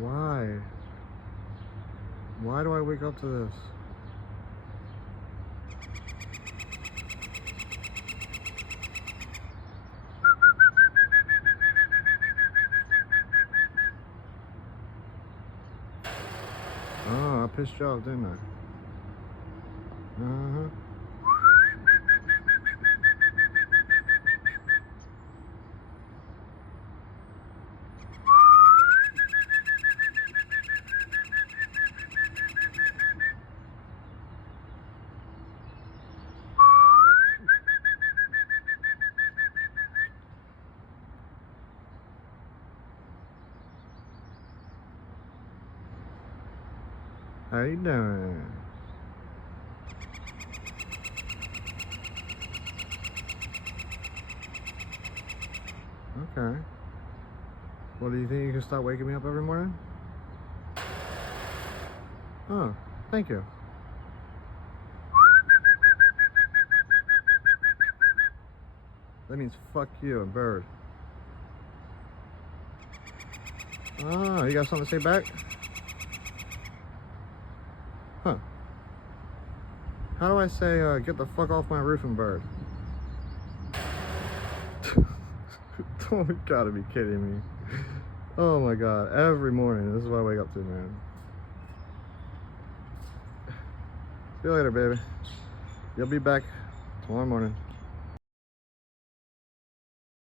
Why? Why do I wake up to this? Oh, I pissed you off, didn't I? Uh-huh. How you doing? Okay. Well, do you think you can stop waking me up every morning? Oh, thank you. That means fuck you, a bird. Oh, you got something to say back? Huh. How do I say, get the fuck off my roof and bird? Oh, you gotta be kidding me. Oh my god, every morning, this is what I wake up to, man. See you later, baby. You'll be back tomorrow morning.